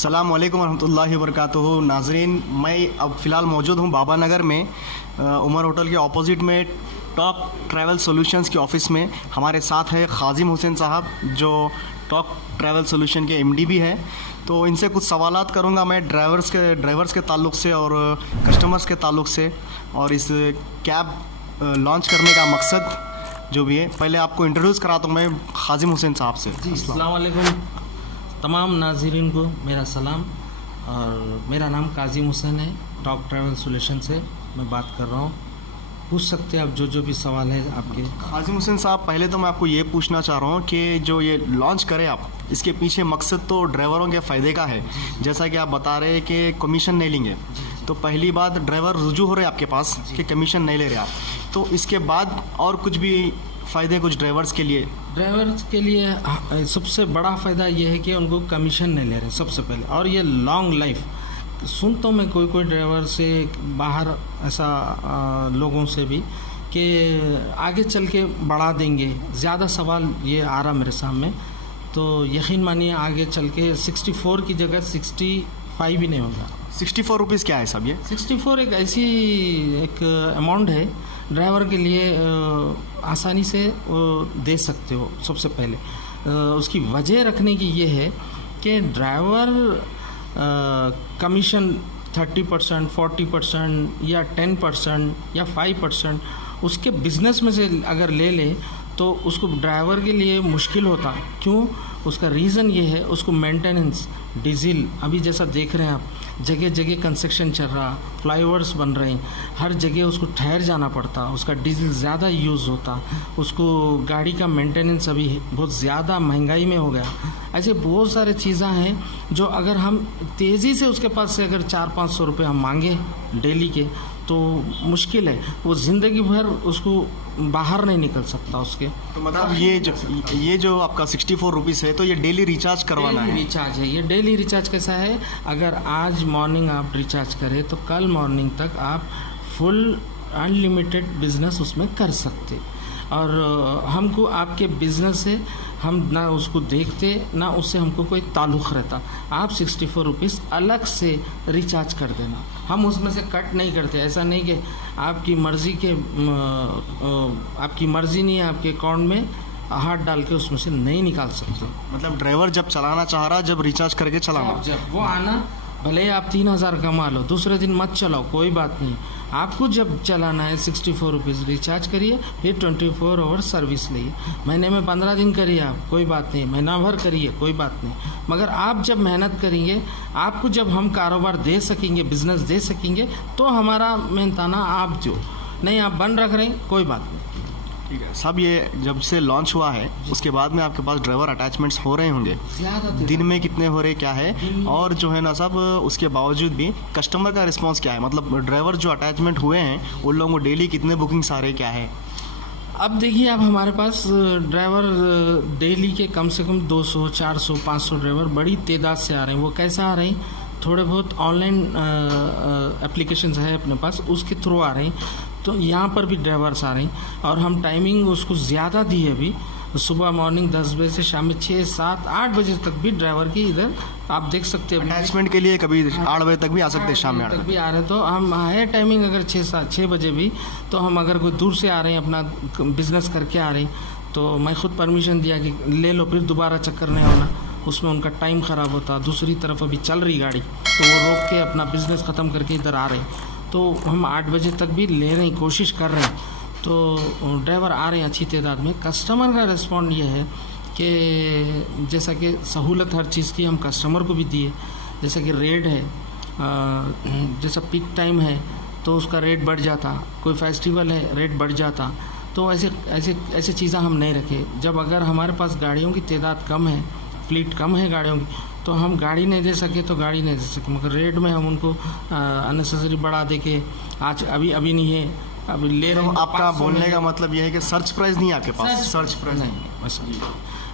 अस्सलाम वालेकुम रहमतुल्लाहि वबरकातुहू। नाजरीन, मैं अब फ़िलहाल मौजूद हूँ बाबा नगर में, उमर होटल के ऑपोजिट में टॉप ट्रैवल सॉल्यूशंस के ऑफ़िस में। हमारे साथ है ख़ाजिम हुसैन साहब, जो टॉप ट्रैवल सॉल्यूशन के एमडी भी है। तो इनसे कुछ सवालात करूँगा मैं ड्राइवर्स के ताल्लुक़ से और कस्टमर्स के ताल्लुक़ से, और इस कैब लॉन्च करने का मकसद जो भी है। पहले आपको इंट्रोड्यूस कराता हूँ मैं ख़ाजिम हुसैन साहब से। जी, अस्सलाम वालेकुम तमाम नाज़रीन को मेरा सलाम। और मेरा नाम काजिम हुसैन है, टॉप ट्रैवल सॉल्यूशन से मैं बात कर रहा हूँ। पूछ सकते हैं आप जो भी सवाल है आपके। ख़ाजिम हुसैन साहब, पहले तो मैं आपको ये पूछना चाह रहा हूँ कि जो ये लॉन्च करें आप, इसके पीछे मकसद तो ड्राइवरों के फ़ायदे का है। जैसा कि आप बता रहे हैं कि कमीशन नहीं लेंगे, तो पहली बात ड्राइवर रुजू हो रहे हैं आपके पास कि कमीशन नहीं ले रहे आप। तो इसके बाद और कुछ भी फ़ायदे कुछ ड्राइवर्स के लिए? ड्राइवर्स के लिए सबसे बड़ा फ़ायदा ये है कि उनको कमीशन नहीं ले रहे सबसे पहले, और ये लॉन्ग लाइफ। सुनता हूँ मैं कोई ड्राइवर से बाहर ऐसा लोगों से भी कि आगे चल के बढ़ा देंगे। ज़्यादा सवाल ये आ रहा मेरे सामने, तो यकीन मानिए आगे चल के 64 की जगह 65 भी नहीं होगा। 64 रुपीज़ क्या है साहब? ये 64 एक ऐसी एक अमाउंट है ड्राइवर के लिए, आसानी से दे सकते हो। सबसे पहले उसकी वजह रखने की ये है कि ड्राइवर कमीशन 30%, 40% या 10% या 5% उसके बिज़नेस में से अगर ले ले तो उसको ड्राइवर के लिए मुश्किल होता। क्यों? उसका रीज़न ये है, उसको मेंटेनेंस, डीजल, अभी जैसा देख रहे हैं आप, जगह जगह कंस्ट्रक्शन चल रहा, फ्लाईओवर्स बन रहे हैं, हर जगह उसको ठहर जाना पड़ता, उसका डीजल ज़्यादा यूज़ होता, उसको गाड़ी का मेंटेनेंस अभी बहुत ज़्यादा महंगाई में हो गया। ऐसे बहुत सारे चीज़ें हैं जो अगर हम तेज़ी से उसके पास से अगर 400-500 रुपये हम मांगे डेली के, तो मुश्किल है, वो ज़िंदगी भर उसको बाहर नहीं निकल सकता उसके। तो मतलब ये जो आपका 64 रुपीज़ है, तो ये डेली रिचार्ज करवाना है? रिचार्ज है ये। डेली रिचार्ज कैसा है, अगर आज मॉर्निंग आप रिचार्ज करें तो कल मॉर्निंग तक आप फुल अनलिमिटेड बिजनेस उसमें कर सकते। और हमको आपके बिज़नेस से हम ना उसको देखते, ना उससे हमको कोई ताल्लुक़ रहता। आप 64 रुपीज़ अलग से रिचार्ज कर देना, हम उसमें से कट नहीं करते। ऐसा नहीं कि आपकी मर्ज़ी नहीं है, आपके अकाउंट में हाथ डाल के उसमें से नहीं निकाल सकते। मतलब ड्राइवर जब चलाना चाह रहा, जब रिचार्ज करके चलाना, जब वो आना, भले आप 3000 कमा लो, दूसरे दिन मत चलाओ, कोई बात नहीं। आपको जब चलाना है 64 रुपीज़ रिचार्ज करिए, फिर 24 आवर सर्विस लिए। महीने में 15 दिन करिए आप, कोई बात नहीं, महीना भर करिए, कोई बात नहीं। मगर आप जब मेहनत करेंगे, आपको जब हम कारोबार दे सकेंगे, बिज़नेस दे सकेंगे, तो हमारा मेहनताना आप जो नहीं आप बंद रख रहे हैं, कोई बात नहीं। ठीक है साहब, ये जब से लॉन्च हुआ है उसके बाद में आपके पास ड्राइवर अटैचमेंट्स हो रहे होंगे, दिन में कितने हो रहे, क्या है? और जो है ना साहब, उसके बावजूद भी कस्टमर का रिस्पांस क्या है? मतलब ड्राइवर जो अटैचमेंट हुए हैं उन लोगों को डेली कितने बुकिंग्स आ रहे, क्या है? अब देखिए, अब हमारे पास ड्राइवर डेली के कम से कम 200, 400, 500 ड्राइवर बड़ी तादाद से आ रहे हैं। वो कैसा आ रहे हैं? थोड़े बहुत ऑनलाइन एप्लीकेशंस है अपने पास, उसके थ्रू आ रहे हैं। तो यहाँ पर भी ड्राइवर्स आ रहे हैं, और हम टाइमिंग उसको ज़्यादा दी है अभी। सुबह मॉर्निंग 10 बजे से शाम में 6, 7, 8 बजे तक भी ड्राइवर की इधर आप देख सकते हैं। अटैचमेंट के लिए कभी 8 बजे तक भी आ सकते हैं, शाम में 8 बजे तक भी आ रहे हैं। तो हम है टाइमिंग अगर 6 बजे भी, तो हम अगर कोई दूर से आ रहे हैं, अपना बिज़नेस करके आ रहे हैं, तो मैं खुद परमिशन दिया कि ले लो, फिर दोबारा चक्कर नहीं होना, उसमें उनका टाइम ख़राब होता। दूसरी तरफ अभी चल रही गाड़ी, तो वो रोक के अपना बिज़नेस ख़त्म करके इधर आ रहे हैं। तो हम 8 बजे तक भी ले रहे हैं, कोशिश कर रहे हैं। तो ड्राइवर आ रहे हैं अच्छी तादाद में। कस्टमर का रिस्पॉन्ड ये है कि जैसा कि सहूलत हर चीज़ की हम कस्टमर को भी दिए। जैसा कि रेट है, जैसा पीक टाइम है तो उसका रेट बढ़ जाता, कोई फेस्टिवल है रेट बढ़ जाता। तो ऐसे चीज़ें हम नहीं रखे। जब अगर हमारे पास गाड़ियों की तादाद कम है, फ्लीट कम है गाड़ियों की, तो हम गाड़ी नहीं दे सके तो गाड़ी नहीं दे सके, मगर रेट में हम उनको अननेसेसरी बढ़ा दे के आज अभी नहीं है, अभी ले रहे हैं। आपका बोलने का मतलब यह है कि सर्च प्राइस नहीं है आपके पास? सर्च प्राइस नहीं, बस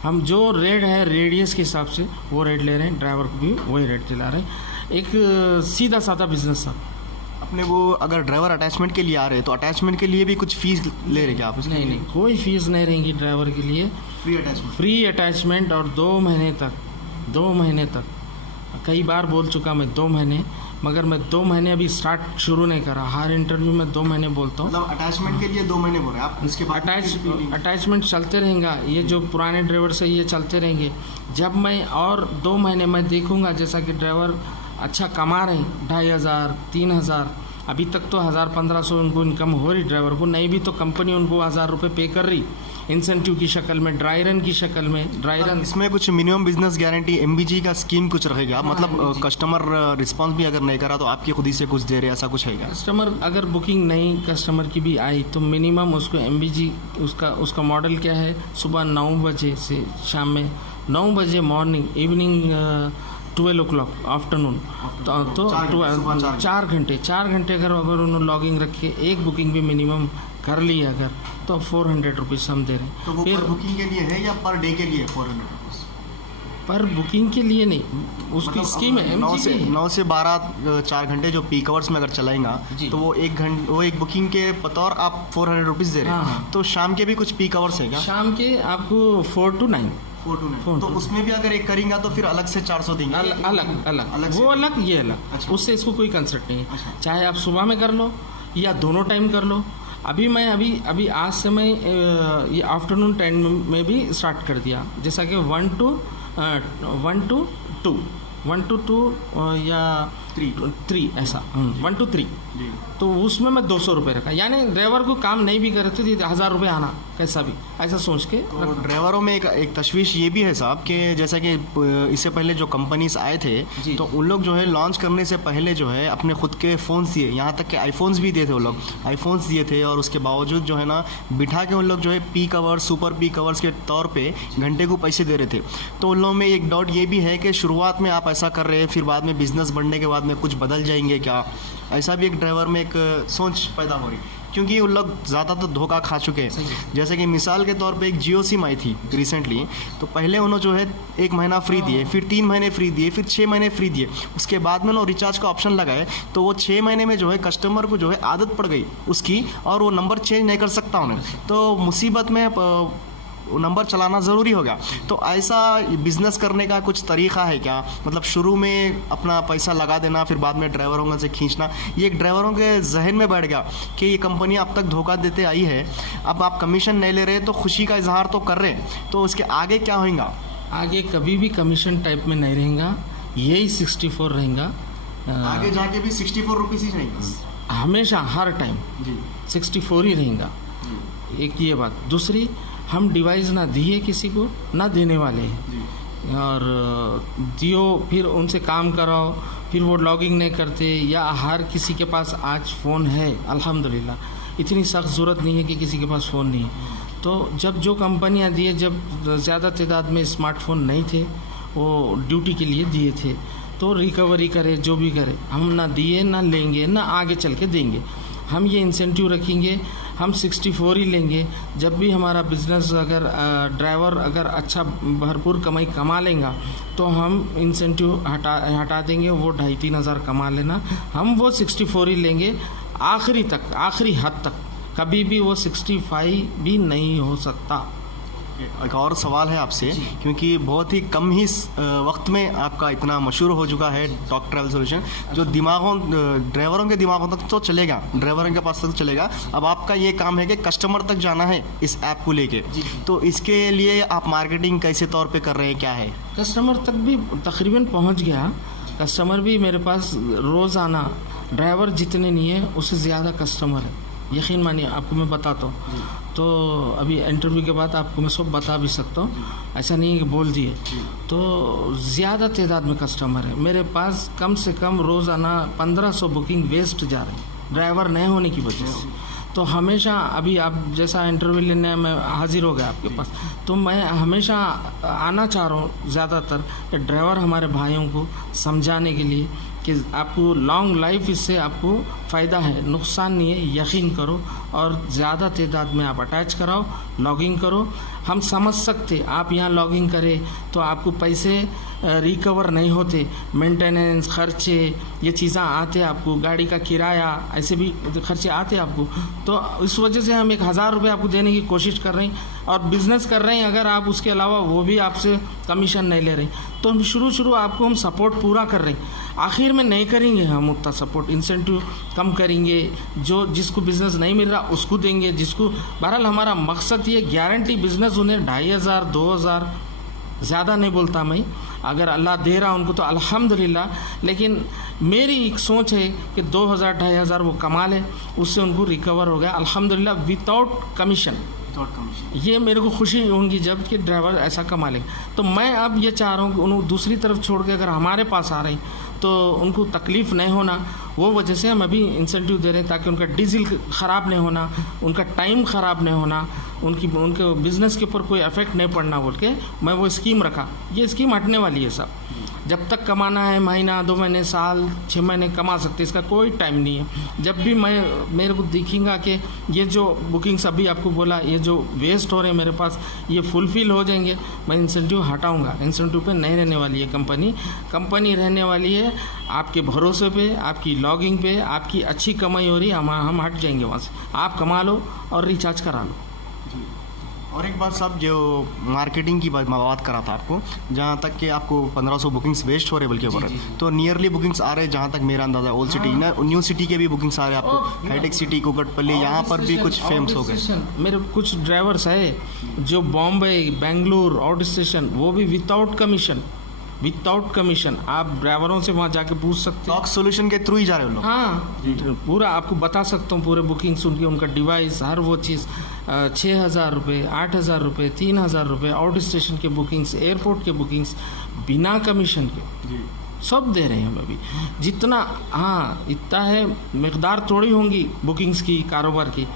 हम जो रेट है रेडियस के हिसाब से वो रेट ले रहे हैं, ड्राइवर को भी वही रेट दिला रहे हैं। एक सीधा साधा बिजनेस था। अपने वो अगर ड्राइवर अटैचमेंट के लिए आ रहे हैं तो अटैचमेंट के लिए भी कुछ फ़ीस ले रहे क्या आप? नहीं, कोई फ़ीस नहीं रहेंगी ड्राइवर के लिए। फ्री अटैचमेंट और 2 महीने तक कई बार बोल चुका मैं 2 महीने, मगर मैं 2 महीने अभी स्टार्ट शुरू नहीं करा। हर इंटरव्यू में 2 महीने बोलता हूँ। मतलब अटैचमेंट के लिए 2 महीने बोल रहे हैं आप, इसके बाद अटैचमेंट चलते रहेगा। ये जो पुराने ड्राइवर से ये चलते रहेंगे। जब मैं और 2 महीने मैं देखूंगा, जैसा कि ड्राइवर अच्छा कमा रहे हैं 2500 3000, अभी तक तो 1000-1500 उनको इनकम हो रही ड्राइवर को, नहीं भी तो कंपनी उनको 1000 रुपये पे कर रही इंसेंटिव की शक्ल में, ड्राई रन की शक्ल में। ड्राई रन इसमें कुछ मिनिमम बिजनेस गारंटी MBG का स्कीम कुछ रहेगा, मतलब कस्टमर रिस्पांस भी अगर नहीं करा तो आपकी खुद ही से कुछ दे रहे, ऐसा कुछ है? कस्टमर अगर बुकिंग नहीं कस्टमर की भी आई तो मिनिमम उसको MBG उसका मॉडल क्या है, सुबह 9 बजे से शाम में 9 बजे, मॉर्निंग, इवनिंग 12 o'clock आफ्टरनून, तो 4 घंटे अगर उन्होंने लॉगिंग रखे, एक बुकिंग भी मिनिमम कर ली अगर, तो 400 रुपीज़ हम दे रहे हैं। तो वो फिर पर बुकिंग के लिए है या पर डे के लिए 400 रुपीज़? पर बुकिंग के लिए नहीं, उसकी मतलब स्कीम है 9 से 12 4 घंटे जो पीक आवर्स में अगर चलाएगा तो वो एक बुकिंग के बतौर आप 400 रुपीज़ दे रहे हैं। हाँ। तो शाम के भी कुछ पीक आवर्स है क्या? शाम के आपको 4 to 9। 4 to 9, तो उसमें भी अगर एक करेंगे तो फिर अलग से 400 देंगे? अलग वो अलग, ये अलग। अच्छा। उससे इसको कोई कंसर्ट नहीं है। अच्छा। चाहे आप सुबह में कर लो या दोनों टाइम कर लो। अभी आज से मैं ये आफ्टरनून 10 में भी स्टार्ट कर दिया, जैसा कि 1 to 2 या 3 ऐसा, 1 to 3, तो उसमें मैं 200 रुपये रखा। यानी ड्राइवर को काम नहीं भी करे तो 1000 रुपये आना कैसा भी, ऐसा सोच के। तो ड्राइवरों में एक तशवीश ये भी है साहब कि जैसा कि इससे पहले जो कंपनीज आए थे तो उन लोग जो है लॉन्च करने से पहले जो है अपने खुद के फ़ोन्स दिए, यहाँ तक कि आईफोन्स भी दिए थे। वो लोग आईफोन्स दिए थे और उसके बावजूद जो है ना बिठा के उन लोग जो है peak hours, super peak hours के तौर पे घंटे को पैसे दे रहे थे। तो उन लोगों में एक डाउट ये भी है कि शुरुआत में आप ऐसा कर रहे हैं, फिर बाद में बिजनेस बढ़ने के बाद में कुछ बदल जाएंगे क्या? ऐसा भी एक ड्राइवर में एक सोच पैदा हो रही, क्योंकि उन लोग ज़्यादातर धोखा खा चुके हैं। जैसे कि मिसाल के तौर पे एक जियो सिम आई थी रिसेंटली, तो पहले उन्होंने जो है 1 महीना फ्री दिए, फिर 3 महीने फ्री दिए, फिर 6 महीने फ्री दिए। उसके बाद में उन्होंने रिचार्ज का ऑप्शन लगाए, तो वो 6 महीने में जो है कस्टमर को जो है आदत पड़ गई उसकी, और वो नंबर चेंज नहीं कर सकता उन्हें। तो मुसीबत में वो नंबर चलाना ज़रूरी होगा। तो ऐसा बिज़नेस करने का कुछ तरीक़ा है क्या? मतलब शुरू में अपना पैसा लगा देना, फिर बाद में ड्राइवरों से खींचना, ये एक ड्राइवरों के जहन में बैठ गया कि ये कंपनी अब तक धोखा देते आई है, अब आप कमीशन नहीं ले रहे तो खुशी का इजहार तो कर रहे हैं, तो उसके आगे क्या होगा? आगे कभी भी कमीशन टाइप में नहीं रहेगा, यही 64 रहेगा। आगे जाके भी 64 रुपीज़ ही रहेगा हमेशा, हर टाइम जी 64 ही रहेगा। एक ये बात। दूसरी, हम डिवाइस ना दिए किसी को, ना देने वाले हैं, और दियो फिर उनसे काम कराओ, फिर वो लॉगिंग नहीं करते, या हर किसी के पास आज फ़ोन है अल्हम्दुलिल्लाह, इतनी सख्त ज़रूरत नहीं है कि किसी के पास फ़ोन नहीं है। तो जब जो कंपनियां दिए, जब ज़्यादा तादाद में स्मार्टफोन नहीं थे, वो ड्यूटी के लिए दिए थे, तो रिकवरी करे जो भी करे, हम ना दिए ना लेंगे ना आगे चल के देंगे। हम ये इंसेंटिव रखेंगे, हम 64 ही लेंगे। जब भी हमारा बिज़नेस अगर ड्राइवर अगर अच्छा भरपूर कमाई कमा लेगा तो हम इंसेंटिव हटा देंगे, वो 2,500-3 हज़ार कमा लेना, हम वो 64 ही लेंगे आखिरी तक, आखिरी हद तक। कभी भी वो 65 भी नहीं हो सकता। एक और सवाल है आपसे, क्योंकि बहुत ही कम ही वक्त में आपका इतना मशहूर हो चुका है टॉक ट्रैवल सोल्यूशन, जो ड्राइवरों के दिमागों तक तो चलेगा, ड्राइवरों के पास तक तो चलेगा। अब आपका ये काम है कि कस्टमर तक जाना है इस ऐप को लेके, तो इसके लिए आप मार्केटिंग कैसे तौर पे कर रहे हैं, क्या है? कस्टमर तक भी तकरीबन पहुंच गया। कस्टमर भी मेरे पास रोज़ाना, ड्राइवर जितने नहीं है उससे ज़्यादा कस्टमर है, यकीन मानिए। आपको मैं बताता हूँ, तो अभी इंटरव्यू के बाद आपको मैं सब बता भी सकता हूँ, ऐसा नहीं है कि बोल दिए। तो ज़्यादा तादाद में कस्टमर है मेरे पास, कम से कम रोज़ाना 1500 बुकिंग वेस्ट जा रही है ड्राइवर नहीं होने की वजह से। तो हमेशा, अभी आप जैसा इंटरव्यू लेने मैं हाजिर हो गया आपके पास, तो मैं हमेशा आना चाह रहा हूँ ज़्यादातर कि ड्राइवर हमारे भाइयों को समझाने के लिए कि आपको लॉन्ग लाइफ इससे आपको फ़ायदा है, नुकसान नहीं है, यकीन करो और ज़्यादा तादाद में आप अटैच कराओ, लॉगिंग करो। हम समझ सकते आप यहाँ लॉगिंग करें तो आपको पैसे रिकवर नहीं होते, मेंटेनेंस खर्चे ये चीज़ें आते आपको, गाड़ी का किराया ऐसे भी खर्चे आते आपको। तो इस वजह से हम 1000 रुपये आपको देने की कोशिश कर रहे हैं और बिज़नेस कर रहे हैं। अगर आप उसके अलावा वो भी आपसे कमीशन नहीं ले रहे, तो हम शुरू आपको हम सपोर्ट पूरा कर रहे हैं। आखिर में नहीं करेंगे हम उतना सपोर्ट, इंसेंटिव कम करेंगे, जो जिसको बिज़नेस नहीं मिल रहा उसको देंगे, जिसको बहरहाल हमारा मकसद ये गारंटी बिज़नेस उन्हें 2500 2000 ज़्यादा नहीं बोलता मैं, अगर अल्लाह दे रहा उनको तो अल्हम्दुलिल्लाह। लेकिन मेरी एक सोच है कि 2000 2500 वो कमा ले, उससे उनको रिकवर हो गया अल्हम्दुलिल्लाह विदाउट कमीशन। ये मेरे को खुशी होगी जब कि ड्राइवर ऐसा कमा ले। तो मैं अब ये चाह रहा हूँ कि उन्हें दूसरी तरफ छोड़ के अगर हमारे पास आ रहे हैं तो उनको तकलीफ़ नहीं होना, वो वजह से हम अभी इंसेंटिव दे रहे हैं ताकि उनका डीजल ख़राब नहीं होना, उनका टाइम ख़राब नहीं होना, उनके बिज़नेस के ऊपर कोई इफेक्ट नहीं पड़ना बोल के मैं वो स्कीम रखा। ये स्कीम हटने वाली है सब, जब तक कमाना है महीना 2 महीने साल 6 महीने कमा सकते, इसका कोई टाइम नहीं है। जब भी मेरे को दिखेगा कि ये जो बुकिंग्स अभी आपको बोला ये जो वेस्ट हो रहे हैं मेरे पास ये फुलफ़िल हो जाएंगे, मैं इंसेंटिव हटाऊंगा। इंसेंटिव पे नहीं रहने वाली है कंपनी रहने वाली है आपके भरोसे पे, आपकी लॉगिंग पे, आपकी अच्छी कमाई हो रही है, हम हट जाएंगे वहाँ से, आप कमा लो और रिचार्ज करा लो। और एक बात साहब, जो मार्केटिंग की बात करा था आपको, जहाँ तक कि आपको 1500 बुकिंग्स वेस्ट हो रहे बल्कि हो रहे, तो नियरली बुकिंग्स आ रहे जहाँ तक मेरा अंदाज़ा ओल्ड सिटी ना न्यू सिटी के भी बुकिंग्स आ रहे आपको, हाईटेक सिटी कुकटपल्ली यहाँ पर भी कुछ फेमस हो गए। मेरे कुछ ड्राइवर्स है जो बॉम्बे बेंगलुरु आउट स्टेशन, वो भी विदाउट कमीशन आप ड्राइवरों से वहाँ जाके पूछ सकते हैं, टॉक सोल्यूशन के थ्रू ही जा रहे हो लोग। हाँ पूरा आपको बता सकता हूँ, पूरे बुकिंग्स उनका डिवाइस हर वो चीज़ 6000 रुपये 8000 रुपये 3000 रुपये आउट स्टेशन के बुकिंग्स, एयरपोर्ट के बुकिंग्स बिना कमीशन के सब दे रहे हैं हम अभी जितना। हाँ इतना है, मकदार थोड़ी होंगी बुकिंग्स की कारोबार की,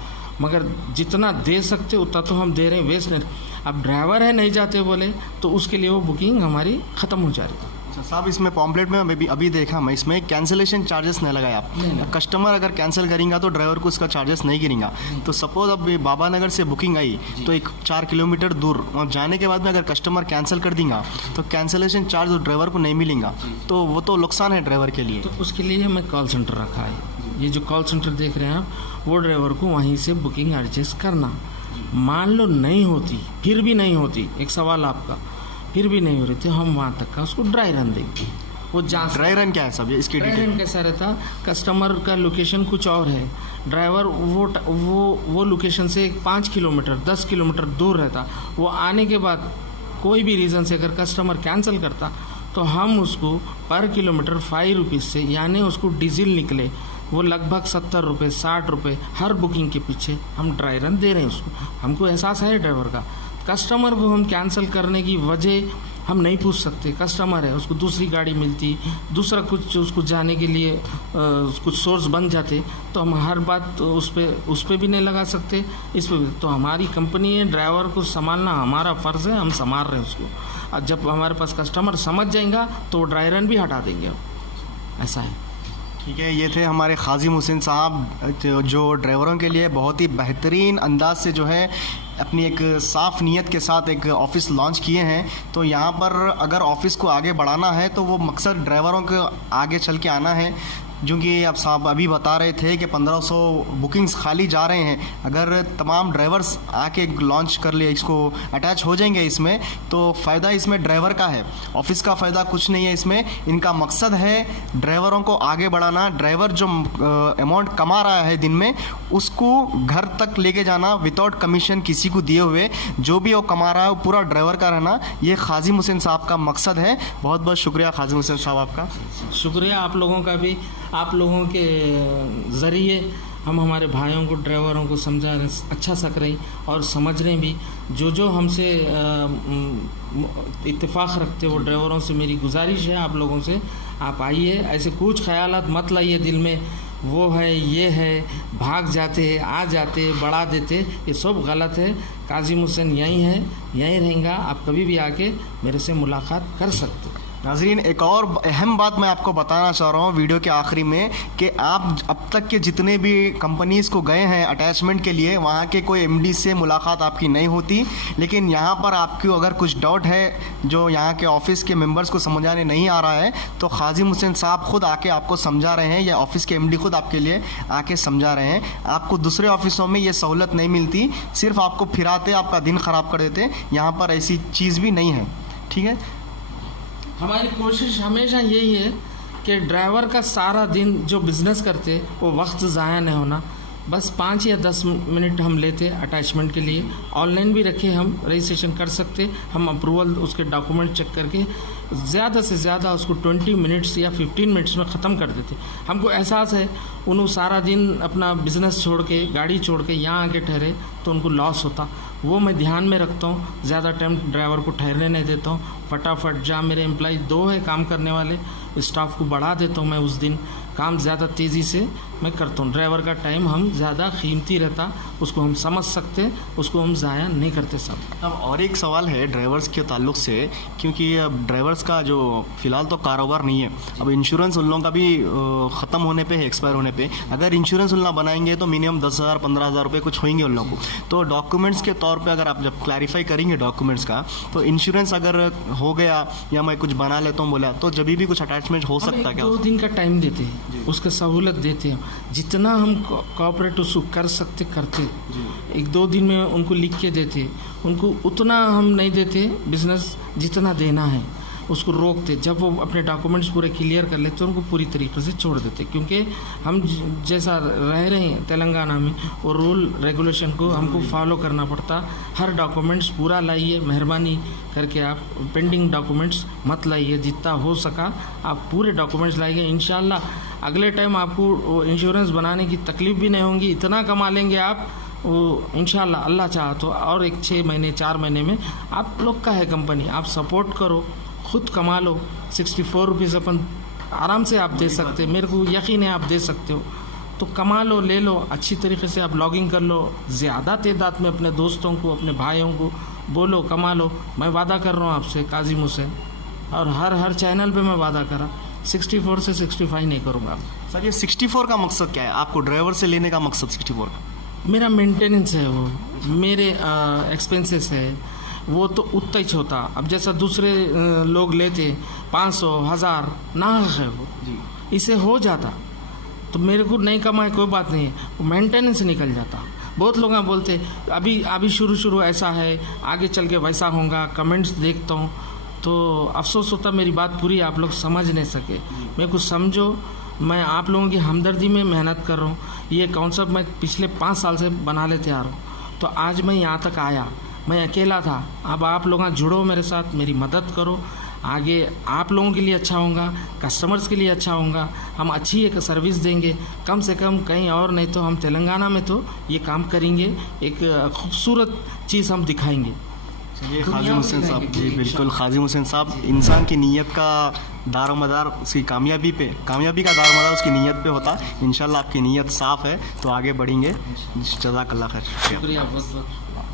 मगर जितना दे सकते उतना तो हम दे रहे हैं, वेस्ट नहीं। अब ड्राइवर है नहीं जाते बोले तो उसके लिए वो बुकिंग हमारी ख़त्म हो जा रही है। अच्छा साहब, इसमें पॉम्पलेट में अभी देखा मैं, इसमें कैंसिलेशन चार्जेस नहीं लगाया आप। कस्टमर अगर कैंसिल करेंगे तो ड्राइवर को उसका चार्जेस नहीं गिरेगा। तो सपोज अब बाबा नगर से बुकिंग आई तो एक 4 किलोमीटर दूर और जाने के बाद में अगर कस्टमर कैंसिल कर देगा तो कैंसिलेशन चार्ज ड्राइवर को नहीं मिलेगा, तो वो तो नुकसान है ड्राइवर के लिए। तो उसके लिए मैं कॉल सेंटर रखा है, ये जो कॉल सेंटर देख रहे हैं आप, वो ड्राइवर को वहीं से बुकिंग एडजस्ट करना। मान लो नहीं होती, फिर भी नहीं होती, एक सवाल आपका, फिर भी नहीं हो रही थी, हम वहाँ तक का उसको ड्राई रन देंगे। वो ड्राई रन क्या है सब, इसकी ड्राई रन कैसा रहता, कस्टमर का लोकेशन कुछ और है, ड्राइवर वो लोकेशन से 5 किलोमीटर 10 किलोमीटर दूर रहता, वो आने के बाद कोई भी रीज़न से अगर कस्टमर कैंसिल करता तो हम उसको पर किलोमीटर 5 रुपीज़ से, यानी उसको डीजल निकले वो लगभग 70 रुपये 60 रुपये हर बुकिंग के पीछे हम ड्राई रन दे रहे हैं उसको। हमको एहसास है ड्राइवर का, कस्टमर को हम कैंसिल करने की वजह हम नहीं पूछ सकते, कस्टमर है उसको दूसरी गाड़ी मिलती, दूसरा कुछ उसको जाने के लिए कुछ सोर्स बन जाते, तो हम हर बात उस पर भी नहीं लगा सकते, इस पर भी। तो हमारी कंपनी है, ड्राइवर को संभालना हमारा फ़र्ज़ है, हम संभाल रहे हैं उसको। और जब हमारे पास कस्टमर समझ जाएगा तो वो ड्राई रन भी हटा देंगे, ऐसा है। ठीक है, ये थे हमारे खाजिम हुसैन साहब जो ड्राइवरों के लिए बहुत ही बेहतरीन अंदाज से जो है अपनी एक साफ़ नीयत के साथ एक ऑफ़िस लॉन्च किए हैं। तो यहाँ पर अगर ऑफ़िस को आगे बढ़ाना है तो वो मकसद ड्राइवरों को आगे चल के आना है, क्योंकि अब साहब अभी बता रहे थे कि 1500 बुकिंग्स खाली जा रहे हैं। अगर तमाम ड्राइवर्स आके लॉन्च कर ले, इसको अटैच हो जाएंगे इसमें, तो फ़ायदा इसमें ड्राइवर का है, ऑफिस का फ़ायदा कुछ नहीं है इसमें। इनका मकसद है ड्राइवरों को आगे बढ़ाना, ड्राइवर जो अमाउंट कमा रहा है दिन में उसको घर तक लेके जाना विदाउट कमीशन किसी को दिए हुए, जो भी वो कमा रहा है वो पूरा ड्राइवर का रहना, ये खाजिम हुसैन साहब का मकसद है। बहुत बहुत शुक्रिया खाजिम हुसैन साहब आपका। शुक्रिया आप लोगों का भी, आप लोगों के ज़रिए हम हमारे भाइयों को ड्राइवरों को समझा रहे, अच्छा सक रहे और समझ रहे भी, जो हमसे इत्तेफाक रखते वो ड्राइवरों से मेरी गुजारिश है आप लोगों से, आप आइए, ऐसे कुछ ख्यालात मत लाइए दिल में, वो है ये है, भाग जाते आ जाते बढ़ा देते, ये सब गलत है। काजिम हुसैन यहीं है, यहीं रहेगा, आप कभी भी आके मेरे से मुलाकात कर सकते। नाजरीन, एक और अहम बात मैं आपको बताना चाह रहा हूँ वीडियो के आखिरी में कि आप अब तक के जितने भी कंपनीज़ को गए हैं अटैचमेंट के लिए, वहाँ के कोई एमडी से मुलाकात आपकी नहीं होती, लेकिन यहाँ पर आपको अगर कुछ डाउट है जो यहाँ के ऑफिस के मेंबर्स को समझाने नहीं आ रहा है तो खाजिम हुसैन साहब खुद आके आपको समझा रहे हैं, या ऑफिस के एमडी खुद आपके लिए आके समझा रहे हैं। आपको दूसरे ऑफिसों में ये सहूलत नहीं मिलती, सिर्फ आपको फिराते, आपका दिन ख़राब कर देते। यहाँ पर ऐसी चीज़ भी नहीं है, ठीक है। हमारी कोशिश हमेशा यही है कि ड्राइवर का सारा दिन जो बिज़नेस करते वो वक्त ज़ाया नहीं होना। बस 5 या 10 मिनट हम लेते अटैचमेंट के लिए, ऑनलाइन भी रखे, हम रजिस्ट्रेशन कर सकते, हम अप्रूवल उसके डॉक्यूमेंट चेक करके ज़्यादा से ज़्यादा उसको 20 मिनट्स या 15 मिनट्स में ख़त्म कर देते। हमको एहसास है उन्होंने सारा दिन अपना बिज़नेस छोड़ के, गाड़ी छोड़ के यहाँ आके ठहरे तो उनको लॉस होता, वो मैं ध्यान में रखता हूँ। ज़्यादा टाइम ड्राइवर को ठहरने नहीं देता हूँ। फटाफट जहाँ मेरे एम्प्लॉय 2 है काम करने वाले, स्टाफ को बढ़ा देता हूँ मैं, उस दिन काम ज़्यादा तेज़ी से मैं करता हूँ। ड्राइवर का टाइम हम ज़्यादा कीमती रहता, उसको हम समझ सकते, उसको हम ज़ाया नहीं करते सब। अब और एक सवाल है ड्राइवर्स के ताल्लुक से, क्योंकि अब ड्राइवर्स का जो फ़िलहाल तो कारोबार नहीं है, अब इंश्योरेंस उन लोगों का भी ख़त्म होने पे है, एक्सपायर होने पे। अगर इंश्योरेंस उन लोग बनाएंगे तो मिनिमम 10,000 15,000 रुपये कुछ होंगे उन लोगों को। तो डॉक्यूमेंट्स के तौर पे अगर आप जब क्लैरिफाई करेंगे डॉक्यूमेंट्स का, तो इंश्योरेंस अगर हो गया या मैं कुछ बना लेता हूँ बोला, तो जब भी कुछ अटैचमेंट हो सकता है क्या? 2 दिन का टाइम देते हैं, उसका सहूलत देते हैं, जितना हम कॉपरेट उसको कर सकते करते। 1-2 दिन में उनको लिख के देते, उनको उतना हम नहीं देते बिजनेस जितना देना है, उसको रोकते। जब वो अपने डॉक्यूमेंट्स पूरे क्लियर कर लेते तो उनको पूरी तरीके से छोड़ देते, क्योंकि हम जैसा रह रहे हैं तेलंगाना में, वो रूल रेगुलेशन को हमको फॉलो करना पड़ता। हर डॉक्यूमेंट्स पूरा लाइए, मेहरबानी करके आप पेंडिंग डॉक्यूमेंट्स मत लाइए, जितना हो सका आप पूरे डॉक्यूमेंट्स लाइए। इंशाल्लाह अगले टाइम आपको इंश्योरेंस बनाने की तकलीफ़ भी नहीं होगी, इतना कमा लेंगे आप वो इंशाल्लाह, अल्लाह चाहा तो। और एक 6 महीने 4 महीने में आप लोग का है कंपनी, आप सपोर्ट करो, खुद कमा लो। 64 रुपीज़ अपन आराम से आप दे सकते, मेरे को यकीन है आप दे सकते हो, तो कमा लो, ले लो, अच्छी तरीके से आप लॉगिंग कर लो। ज़्यादा तादाद में अपने दोस्तों को, अपने भाइयों को बोलो, कमा लो। मैं वादा कर रहा हूँ आपसे काजिम हुसैन, और हर चैनल पे मैं वादा करा 64 से 65 नहीं करूँगा। सर ये 64 का मकसद क्या है? आपको ड्राइवर से लेने का मकसद 64 का? मेरा मेंटेनेंस है, वो मेरे एक्सपेंसेस है, वो तो उतना ही होता। अब जैसा दूसरे लोग लेते 500 1000 ना है, वो इसे हो जाता, तो मेरे को नहीं कमाए कोई बात नहीं है, वो मेंटेनेंस निकल जाता। बहुत लोग बोलते अभी शुरू ऐसा है, आगे चल के वैसा होगा। कमेंट्स देखता हूँ तो अफसोस होता मेरी बात पूरी आप लोग समझ नहीं सके। मेरे को समझो, मैं आप लोगों की हमदर्दी में मेहनत कर रहा हूँ। ये कॉन्सेप्ट मैं पिछले 5 साल से बना लेते आ रहा हूँ, तो आज मैं यहाँ तक आया। मैं अकेला था, अब आप लोग जुड़ो मेरे साथ, मेरी मदद करो, आगे आप लोगों के लिए अच्छा होगा, कस्टमर्स के लिए अच्छा होगा, हम अच्छी एक सर्विस देंगे। कम से कम कहीं और नहीं तो हम तेलंगाना में तो ये काम करेंगे, एक खूबसूरत चीज़ हम दिखाएंगे। चलिए खाजिम हुसैन साहब, जी बिल्कुल खाजिम हुसैन साहब, इंसान की नीयत का दारोमदार उसकी कामयाबी का दारोमदार उसकी नीयत पे होता है। इंशाल्लाह आपकी नीयत साफ़ है तो आगे बढ़ेंगे। जज़ाकल्लाह खैर। शुक्रिया बहुत बहुत।